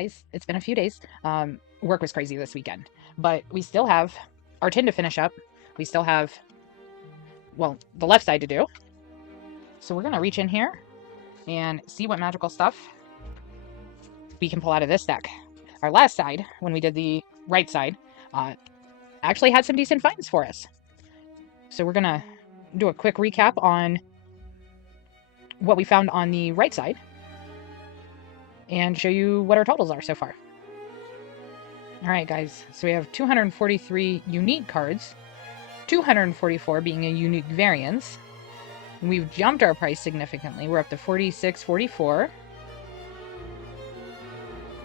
guys, it's been a few days. Work was crazy this weekend, but we still have our tin to finish up. We still have, well, the left side to do. So we're gonna reach in here and see what magical stuff we can pull out of this deck. Our last side, when we did the right side, actually had some decent finds for us. So we're gonna do a quick recap on what we found on the right side and show you what our totals are so far. All right, guys, so we have 243 unique cards, 244 being a unique variance. We've jumped our price significantly. We're up to 46.44.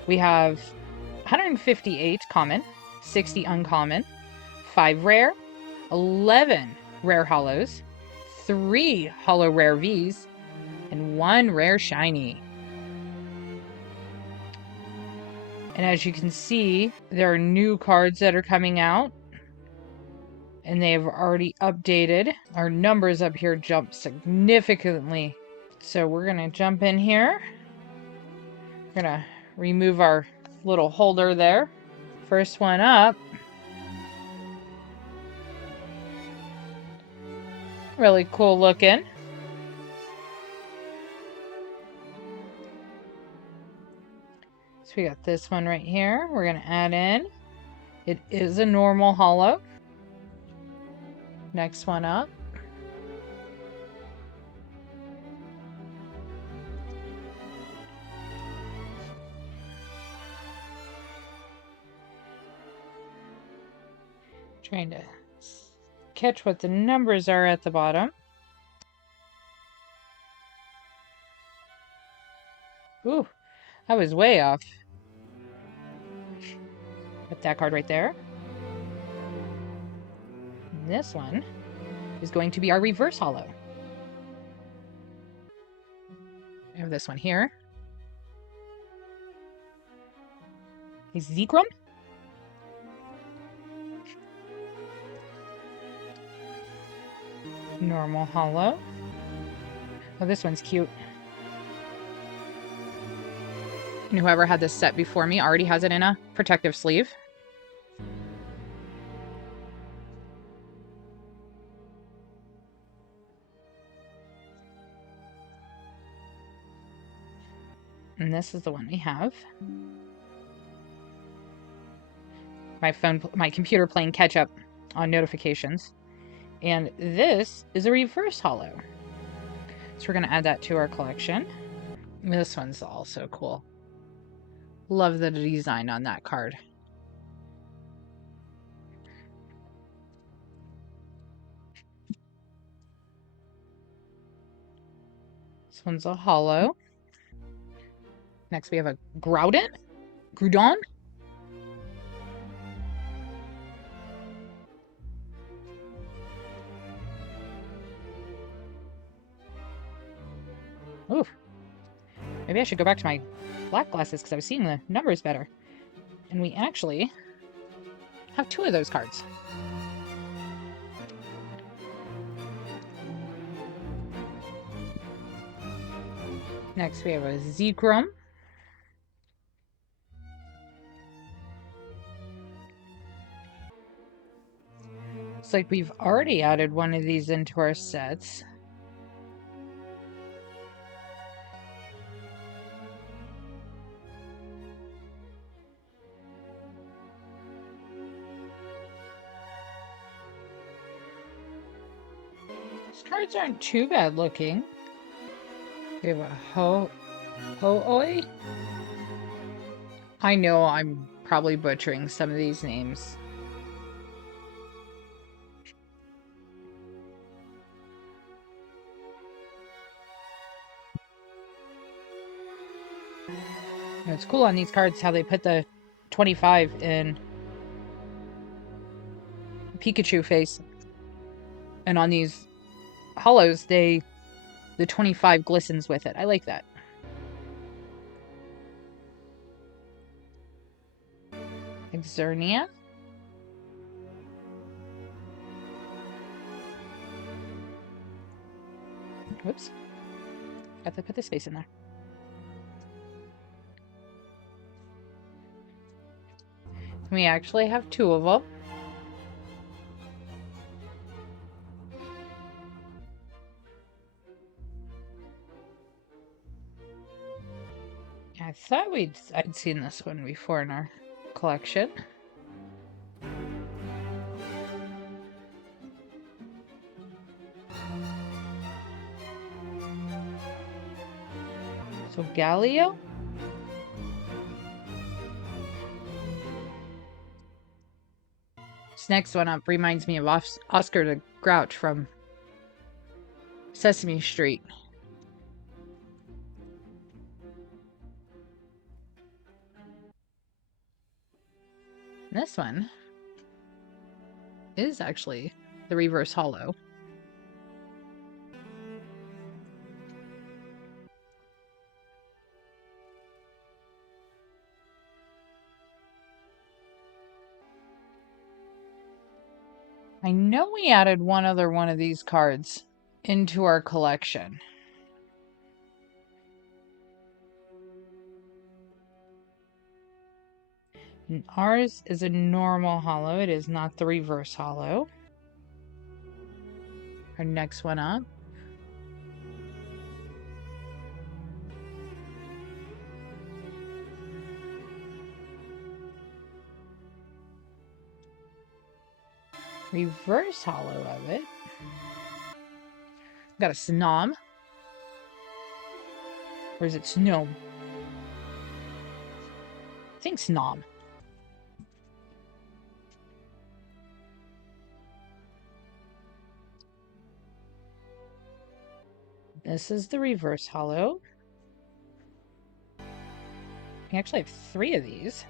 We have 158 common, 60 uncommon, 5 rare, 11 rare hollows, 3 hollow rare Vs, and 1 rare shiny. And as you can see, there are new cards that are coming out, and they've already updated. Our numbers up here jumped significantly. So we're gonna jump in here. We're gonna remove our little holder there. First one up. Really cool looking. So we got this one right here. We're gonna add in. It is a normal hollow. Next one up. Trying to catch what the numbers are at the bottom. Ooh, I was way off. Put that card right there. And this one is going to be our reverse hollow. I have this one here. A Zekrom. Normal hollow. Oh, this one's cute. And whoever had this set before me already has it in a protective sleeve. And this is the one we have. My computer playing catch up on notifications. And this is a reverse hollow. So we're going to add that to our collection. This one's also cool. Love the design on that card. This one's a hollow. Next we have a Groudon. Ooh. Maybe I should go back to my black glasses because I was seeing the numbers better. And we actually have 2 of those cards. Next we have a Zekrom. Looks like we've already added one of these into our sets. These cards aren't too bad looking. We have a Ho-Oi. I know I'm probably butchering some of these names. And it's cool on these cards how they put the 25 in Pikachu face. And on these hollows, the 25 glistens with it. I like that. Exernia. Whoops. Got to put this face in there. We actually have 2 of them. I thought I'd seen this one before in our collection. So Galileo? This next one up reminds me of Oscar the Grouch from Sesame Street. This one is actually the reverse hollow. I know we added one other one of these cards into our collection. And ours is a normal hollow. It is not the reverse hollow. Our next one up. Reverse hollow of it. Got a Snom. Or is it Snom? I think Snom. This is the reverse hollow. We actually have 3 of these.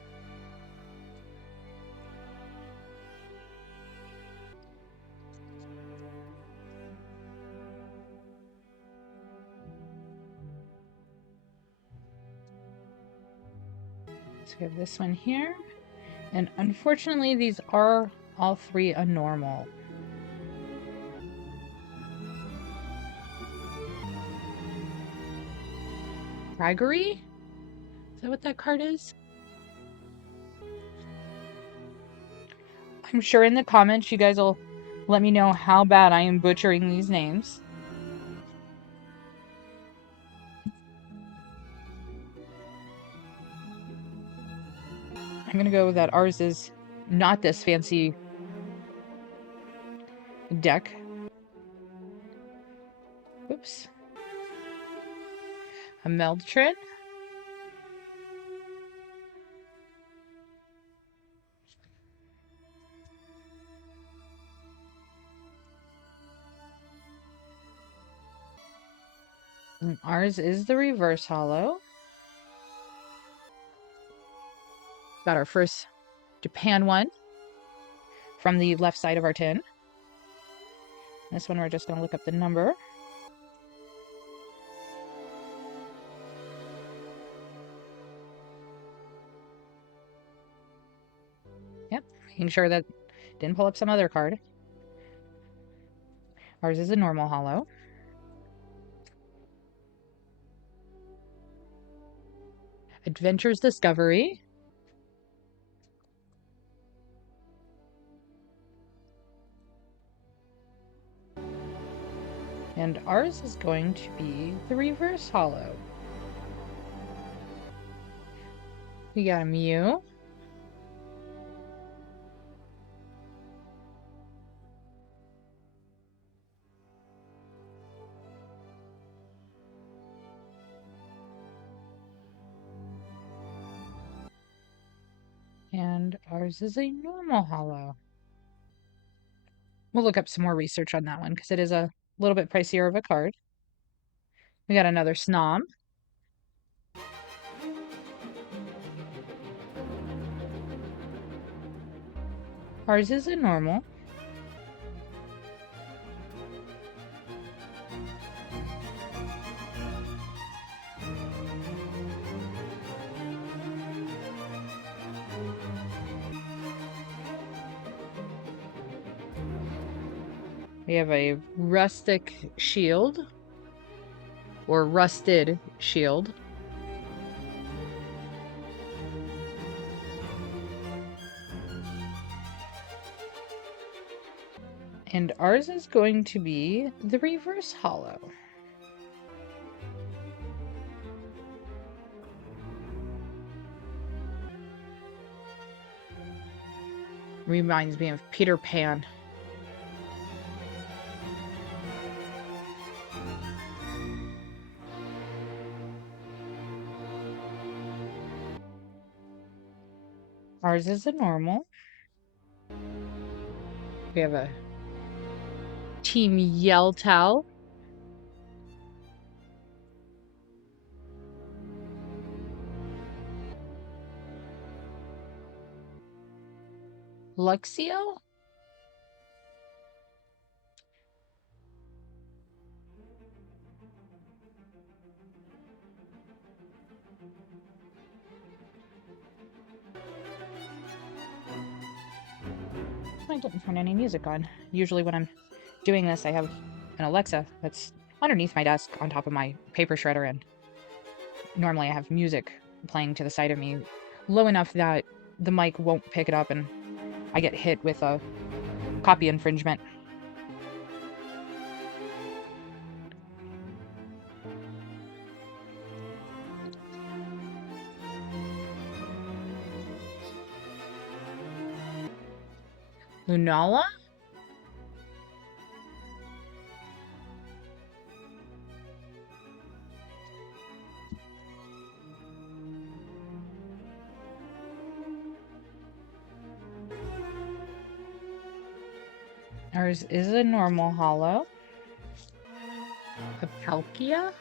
So we have this one here. And unfortunately, these are all 3 a normal. Gregory? Is that what that card is? I'm sure in the comments you guys will let me know how bad I am butchering these names. I'm going to go that ours is not this fancy deck. Whoops. A Meldtrin. And ours is the reverse hollow. Got our first Japan one from the left side of our tin. This one we're just going to look up the number. Yep, making sure that didn't pull up some other card. Ours is a normal hollow. Adventures Discovery. And ours is going to be the reverse hollow. We got a Mew. And ours is a normal hollow. We'll look up some more research on that one because it is a little bit pricier of a card. We got another Snom. Ours is a normal. We have a rustic shield. Or rusted shield. And ours is going to be the reverse hollow. Reminds me of Peter Pan. Ours is a normal. We have a Team Yeltao. Luxio? I didn't turn any music on. Usually when I'm doing this, I have an Alexa that's underneath my desk on top of my paper shredder, and normally I have music playing to the side of me low enough that the mic won't pick it up and I get hit with a copy infringement. Lunala? Ours is a normal hollow. A Palkia?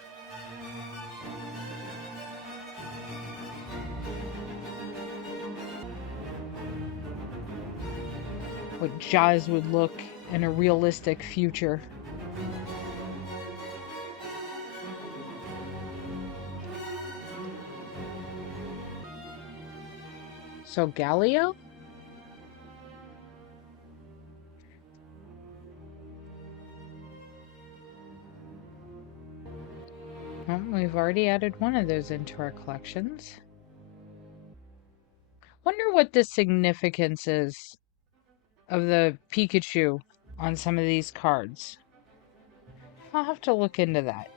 What Jazz would look in a realistic future. So Galio? Well, we've already added one of those into our collections. Wonder what the significance is of the Pikachu on some of these cards. I'll have to look into that.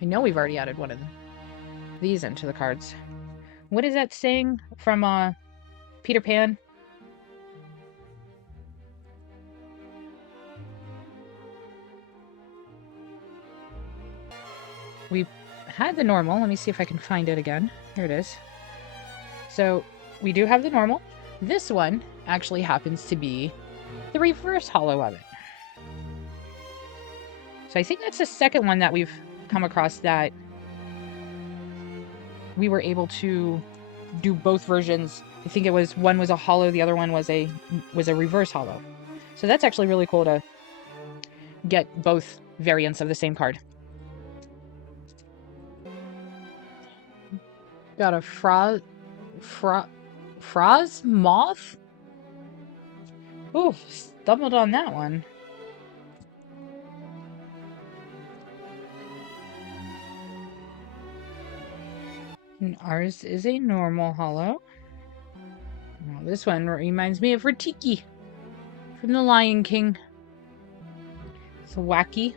I know we've already added one of these into the cards. What is that saying from Peter Pan? We had the normal. Let me see if I can find it again. Here it is. So we do have the normal. This one actually happens to be the reverse hollow of it. So I think that's the second one that we've come across that we were able to do both versions. I think it was one was a hollow, the other one was a reverse hollow. So that's actually really cool to get both variants of the same card. Got a Froz Moth? Ooh, stumbled on that one. And ours is a normal hollow. Well, this one reminds me of Ratiki from The Lion King. It's wacky.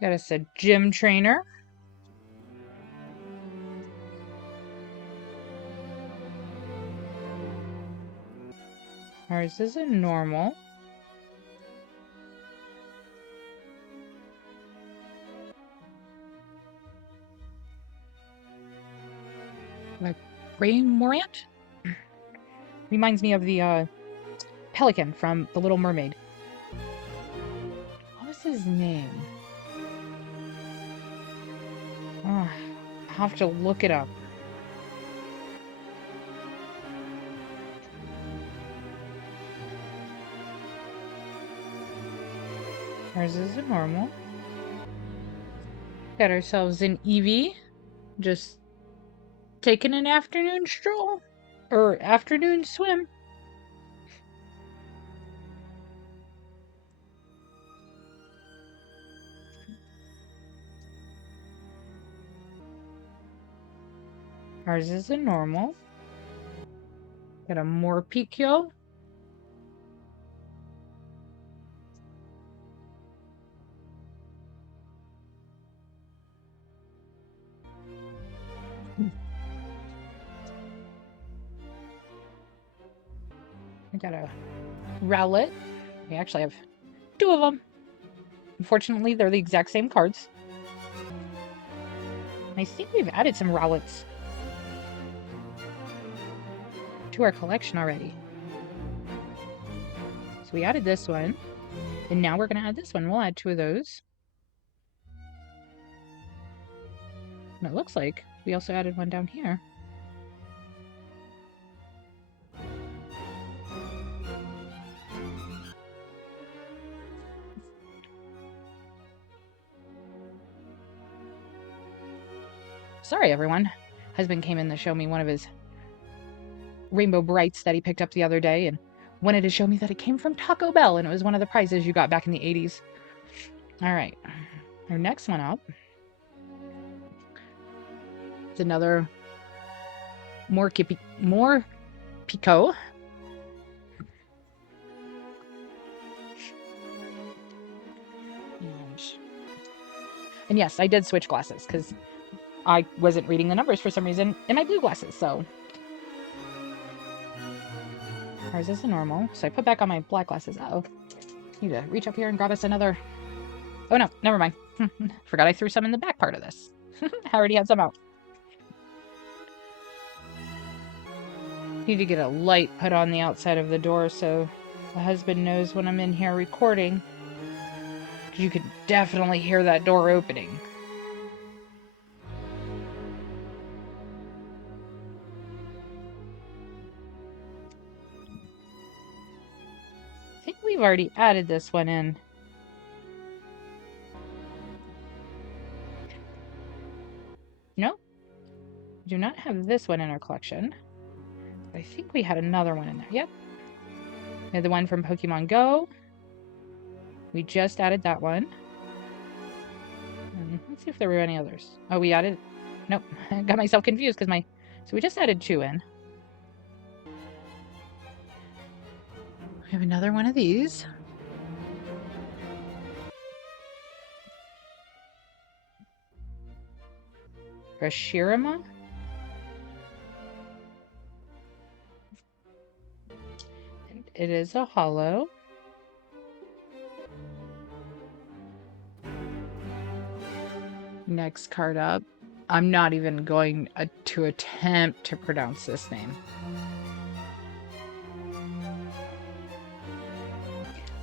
Got us a gym trainer. Ours is a normal. Like Rain Morant? Reminds me of the pelican from The Little Mermaid. What was his name? Oh, I have to look it up. Ours is a normal. Got ourselves an Eevee. Just taking an afternoon stroll. Or afternoon swim. Ours is a normal. Got a Morpeko. I got a Rowlet. We actually have 2 of them. Unfortunately, they're the exact same cards. I think we've added some Rowlets to our collection already. So we added this one, and now we're going to add this one. We'll add 2 of those. And it looks like we also added one down here. Sorry, everyone. Husband came in to show me one of his Rainbow Brights that he picked up the other day and wanted to show me that it came from Taco Bell and it was one of the prizes you got back in the 80s. All right. Our next one up is another Morpeko. And yes, I did switch glasses because I wasn't reading the numbers for some reason in my blue glasses, so. Ours is a normal, so I put back on my black glasses. Uh-oh. Need to reach up here and grab us another. Oh no, never mind. Forgot I threw some in the back part of this. I already had some out. Need to get a light put on the outside of the door so the husband knows when I'm in here recording. Because you could definitely hear that door opening. I think we've already added this one in. No, we do not have this one in our collection. I think we had another one in there. Yep. We had the one from Pokemon Go. We just added that one. Let's see if there were any others. Oh, we added... Nope. I got myself confused because my... So we just added 2 in. We have another one of these. Rashirama. And it is a holo. Next card up. I'm not even going to attempt to pronounce this name.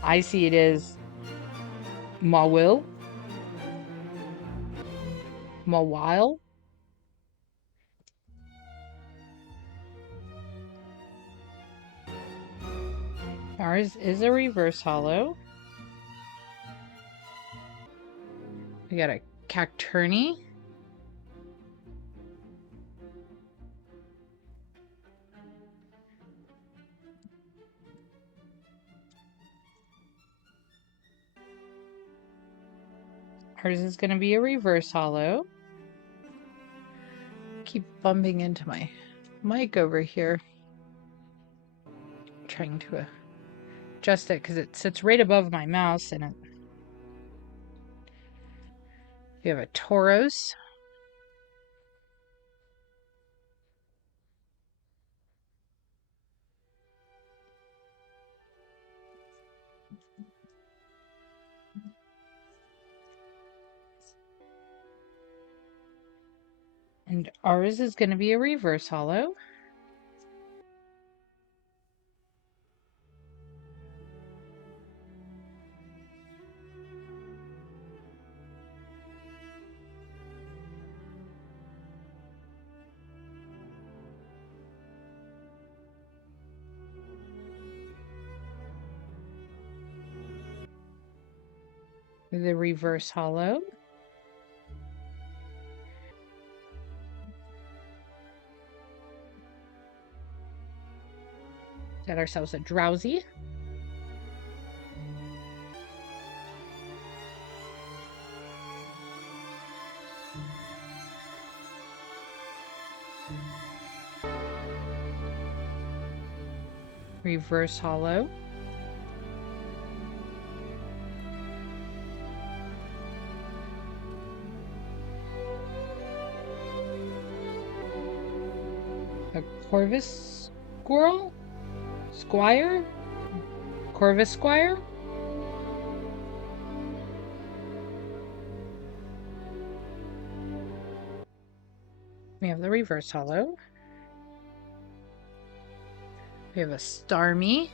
I see it is Mawile. Mawile. Ours is a reverse holo. We got a Cacturne. Ours is going to be a reverse holo. Keep bumping into my mic over here. I'm trying to adjust it because it sits right above my mouse and it. We have a Tauros. And ours is going to be a reverse holo. The reverse hollow. Got ourselves a Drowsy. Reverse hollow. A Corvus Squirrel? Squire? Corvus Squire? We have the reverse hollow. We have a Starmie.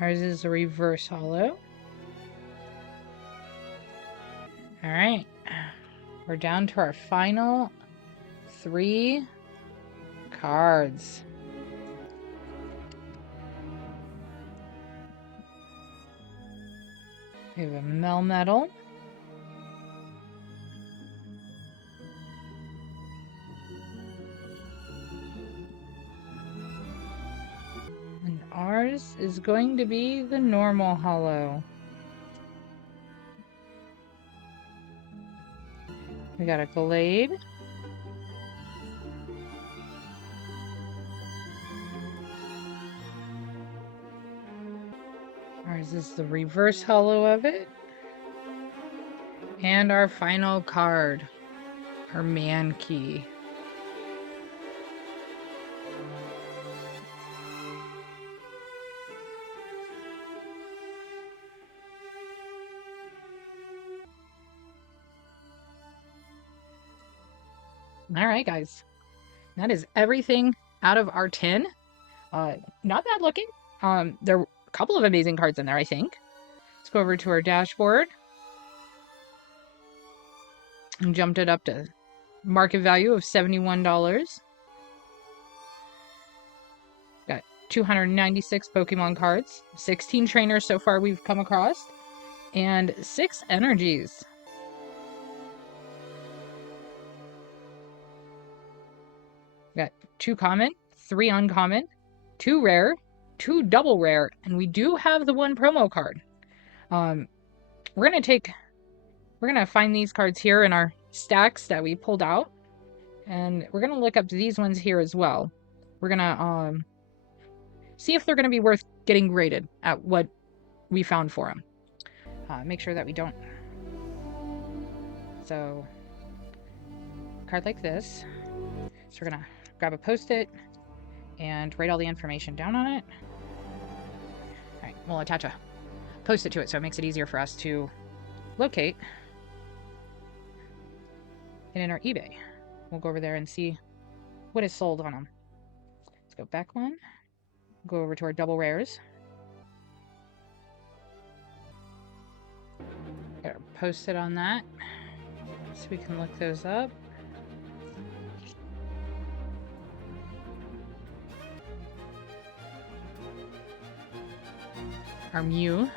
Ours is a reverse hollow. Alright. We're down to our final 3 cards. We have a Melmetal. And ours is going to be the normal hollow. We got a Glade. Ours is the reverse hollow of it. And our final card, our Mankey. Alright guys, that is everything out of our tin. Not bad looking. There are a couple of amazing cards in there, I think. Let's go over to our dashboard. And jumped it up to market value of $71. Got 296 Pokemon cards, 16 trainers so far we've come across, and 6 energies. Got 2 common, 3 uncommon, 2 rare, 2 double rare, and we do have the 1 promo card. We're gonna find these cards here in our stacks that we pulled out, and we're gonna look up these ones here as well. We're gonna see if they're gonna be worth getting graded at what we found for them. Make sure that we don't. So, a card like this. So we're gonna grab a Post-it and write all the information down on it. All right, we'll attach a Post-it to it so it makes it easier for us to locate. And in our eBay, we'll go over there and see what is sold on them. Let's go back one. Go over to our double rares. Got a Post-it on that so we can look those up. Our Mew.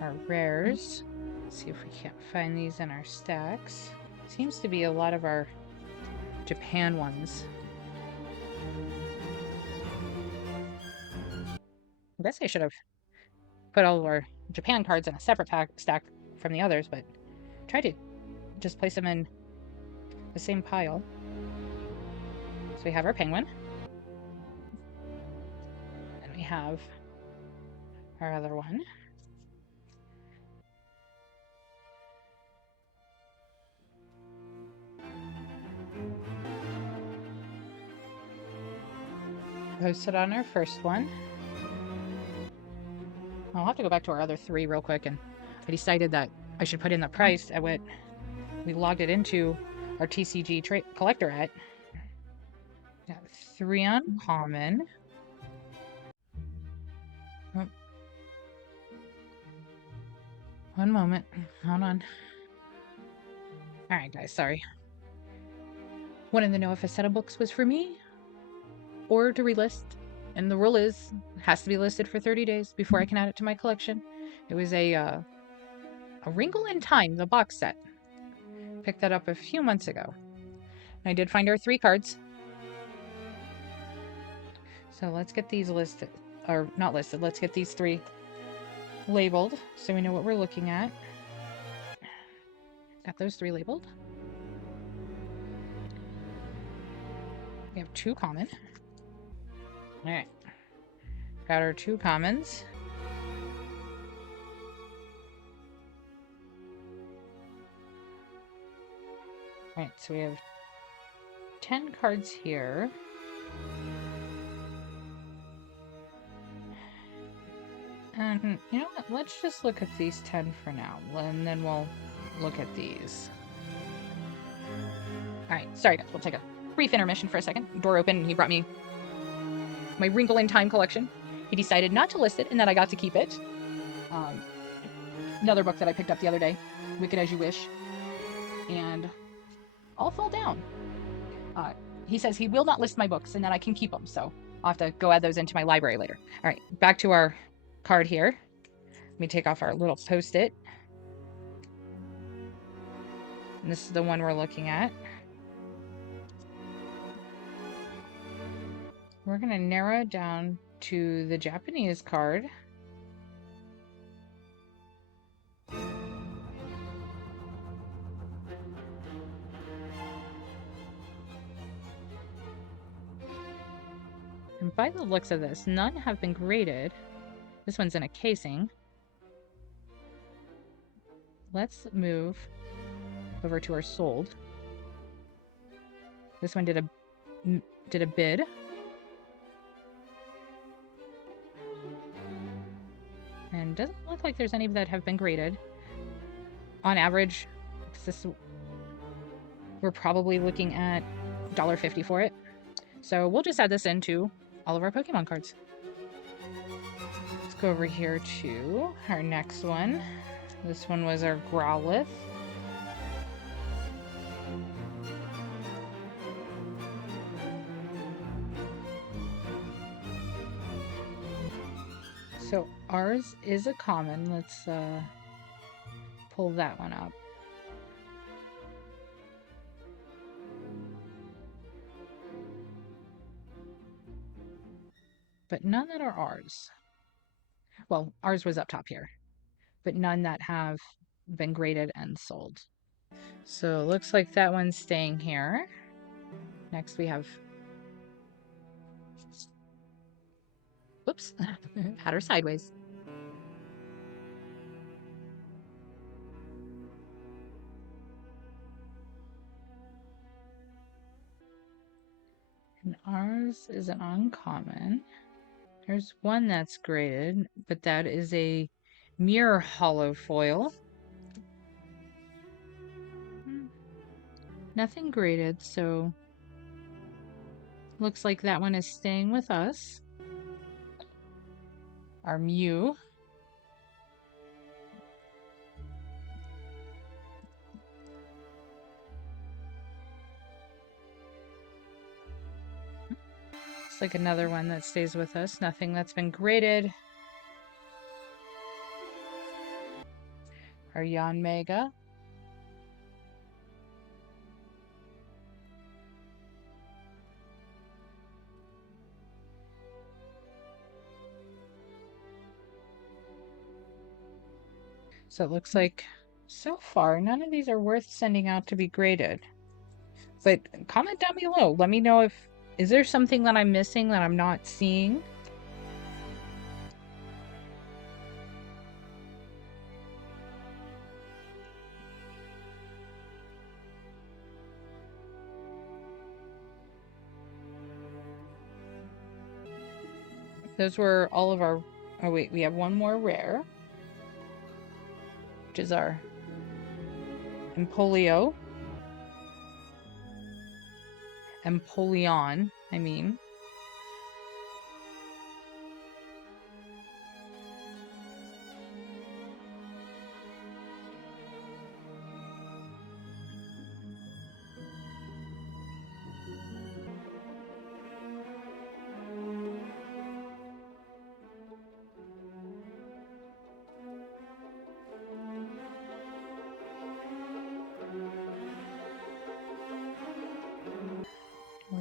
Our rares. Let's see if we can't find these in our stacks. Seems to be a lot of our Japan ones. I guess I should have put all of our Japan cards in a separate stack from the others, but try to just place them in the same pile. So we have our Penguin. And we have our other one. Posted on our first one. I'll have to go back to our other 3 real quick, and I decided that I should put in the price at what we logged it into our TCG collector at. Got 3 uncommon. Oh. One moment. Hold on. Alright, guys, sorry. Wanted to know if a set of books was for me or to relist. And the rule is, it has to be listed for 30 days before I can add it to my collection. It was a Wrinkle in Time, the box set. Picked that up a few months ago. And I did find our 3 cards. So let's get these listed. Or not listed, let's get these 3 labeled so we know what we're looking at. Got those 3 labeled. We have 2 common. Alright. Got our 2 commons. Alright, so we have 10 cards here. And you know what? Let's just look at these 10 for now, and then we'll look at these. Alright, sorry guys, we'll take a brief intermission for a second. Door open, and he brought me my Wrinkle in Time collection. He decided not to list it, and that I got to keep it. Another book that I picked up the other day, Wicked As You Wish, and All Fall Down. He says he will not list my books, and that I can keep them, so I'll have to go add those into my library later. Alright, back to our card here. Let me take off our little post-it. And this is the one we're looking at. We're going to narrow it down to the Japanese card. And by the looks of this, none have been graded. This one's in a casing. Let's move over to our sold. This one did a bid. And doesn't look like there's any that have been graded. On average, we're probably looking at $1.50 for it. So we'll just add this into all of our Pokemon cards. Let's go over here to our next one. This one was our Growlithe. So ours is a common. Let's pull that one up. But none that are ours. Well, ours was up top here, but none that have been graded and sold. So it looks like that one's staying here. Next we have, whoops, had her sideways. And ours is an uncommon. There's one that's graded, but that is a mirror hollow foil. Nothing graded, so looks like that one is staying with us. Our Mew. Looks like another one that stays with us. Nothing that's been graded. Our Yanmega. So it looks like so far none of these are worth sending out to be graded. But comment down below. Let me know if is there something that I'm missing that I'm not seeing? Those were all of our... Oh wait, we have one more rare. Which is our Empoleon, I mean.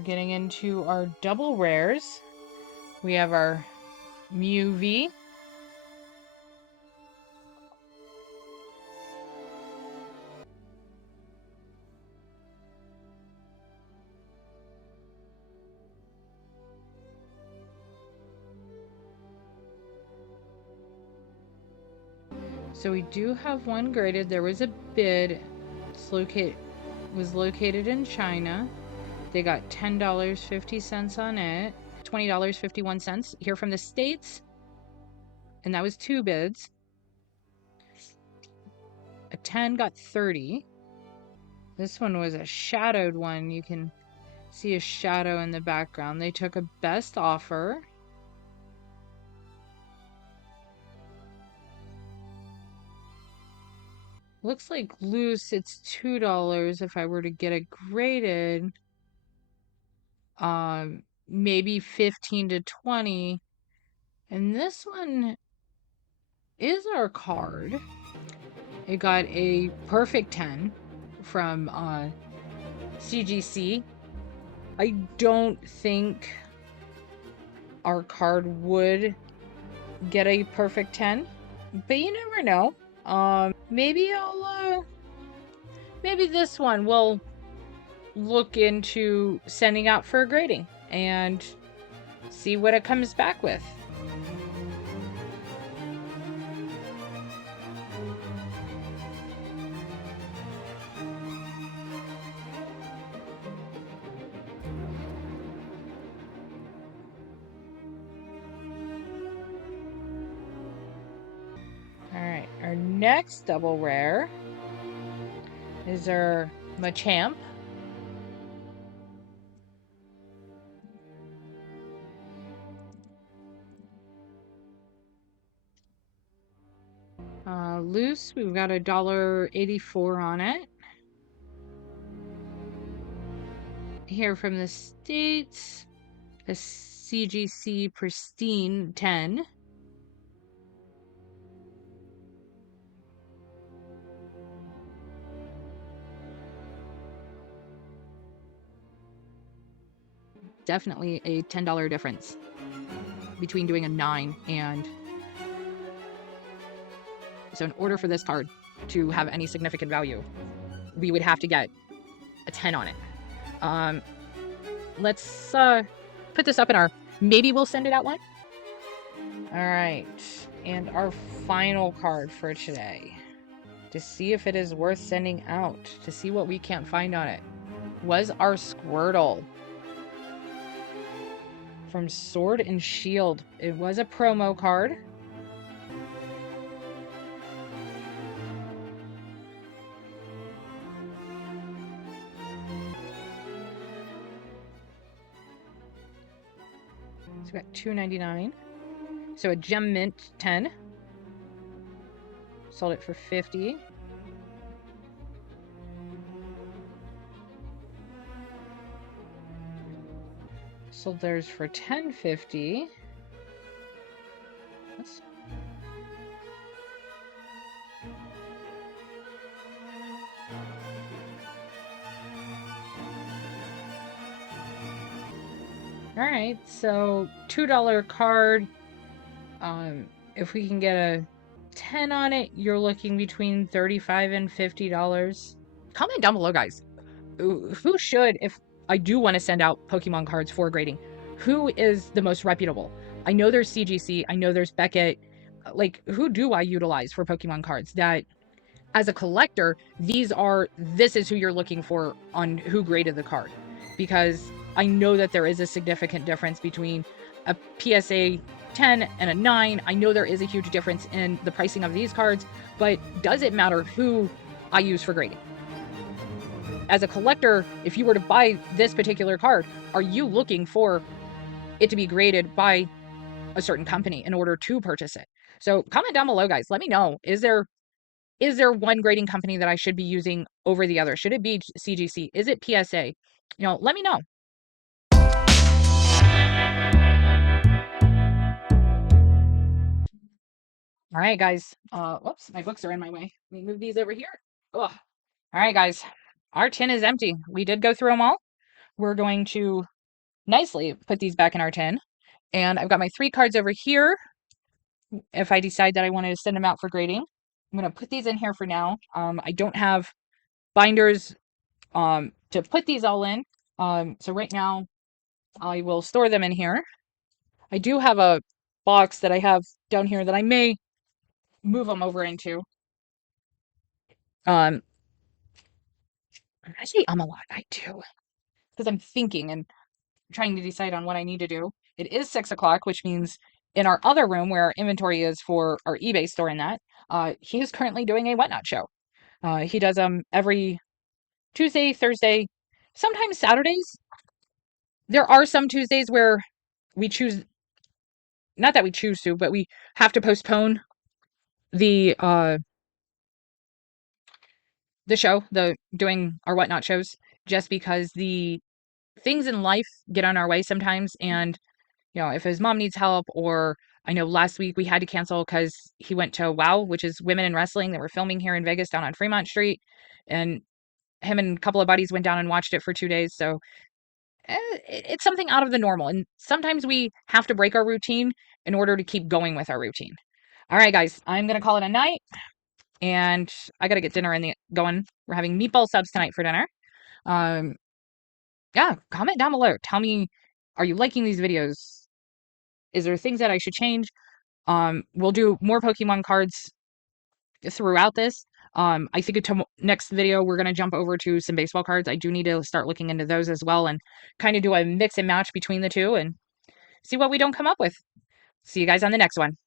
We're getting into our double rares. We have our Mew V. So we do have one graded. There was a bid. Was located in China. They got $10.50 on it. $20.51 here from the States. And that was 2 bids. A 10 got 30. This one was a shadowed one. You can see a shadow in the background. They took a best offer. Looks like loose, it's $2 if I were to get it graded. Maybe 15 to 20. And this one is our card. It got a perfect 10 from CGC. I don't think our card would get a perfect 10, but you never know. Maybe maybe this one will look into sending out for a grading and see what it comes back with. Alright, our next double rare is our Machamp. Loose, we've got $1.84 on it. Here from the States, a CGC Pristine 10. Definitely a $10 difference between doing a 9 and... So in order for this card to have any significant value, we would have to get a 10 on it. Let's put this up in our maybe we'll send it out line. All right, and our final card for today, to see if it is worth sending out, to see what we can't find on it, was our Squirtle from Sword and Shield. It was a promo card. So we got $2.99. So a gem mint 10. Sold it for 50. Sold theirs for $10.50. All right, so $2 card. If we can get a 10 on it, you're looking between $35 and $50. Comment down below, guys. Who should, if I do want to send out Pokemon cards for grading, who is the most reputable? I know there's CGC, I know there's Beckett. Like, who do I utilize for Pokemon cards that, as a collector, this is who you're looking for on who graded the card? Because I know that there is a significant difference between a PSA 10 and a 9. I know there is a huge difference in the pricing of these cards, but does it matter who I use for grading? As a collector, if you were to buy this particular card, are you looking for it to be graded by a certain company in order to purchase it? So comment down below, guys. Let me know. Is there one grading company that I should be using over the other? Should it be CGC? Is it PSA? Let me know. All right, guys. Whoops, my books are in my way. Let me move these over here. Ugh. All right, guys. Our tin is empty. We did go through them all. We're going to nicely put these back in our tin. And I've got my 3 cards over here if I decide that I want to send them out for grading. I'm going to put these in here for now. I don't have binders to put these all in. So right now I will store them in here. I do have a box that I have down here that I may move them over into. Um, I say a lot. I do because I'm thinking and trying to decide on what I need to do. It is 6 o'clock, which means in our other room where our inventory is for our eBay store and that, he is currently doing a whatnot show. He does them every Tuesday, Thursday, sometimes Saturdays. There are some Tuesdays where we choose, not that we choose to, but we have to postpone the uh the show, the doing our whatnot shows, just because the things in life get on our way sometimes. And if his mom needs help, or I know last week we had to cancel because he went to WOW, which is Women in Wrestling, that were filming here in Vegas down on Fremont Street, and him and a couple of buddies went down and watched it for 2 days. So it's something out of the normal, and sometimes we have to break our routine in order to keep going with our routine. All right, guys, I'm gonna call it a night, and I gotta get dinner going. We're having meatball subs tonight for dinner. Um, yeah, comment down below. Tell me, are you liking these videos? Is there things that I should change? We'll do more Pokemon cards throughout this. I think next video we're gonna jump over to some baseball cards. I do need to start looking into those as well and kind of do a mix and match between the two and see what we don't come up with. See you guys on the next one.